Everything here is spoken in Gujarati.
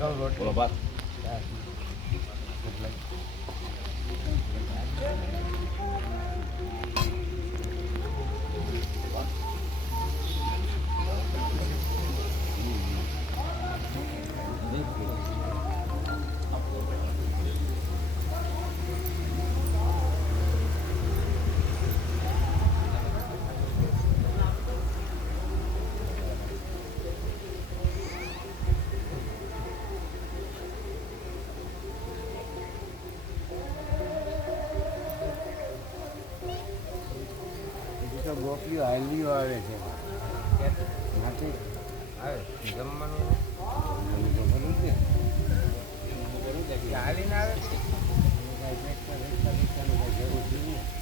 બોલો બાત ગોપીઓ હાલવીઓ આવે છે નાથી આવે જમવાનું તો ખરું છે હાલીને આવે કાંઈ ટ્રેક્ટર રિક્ષા રિક્ષાનું કાંઈ જરૂર નથી.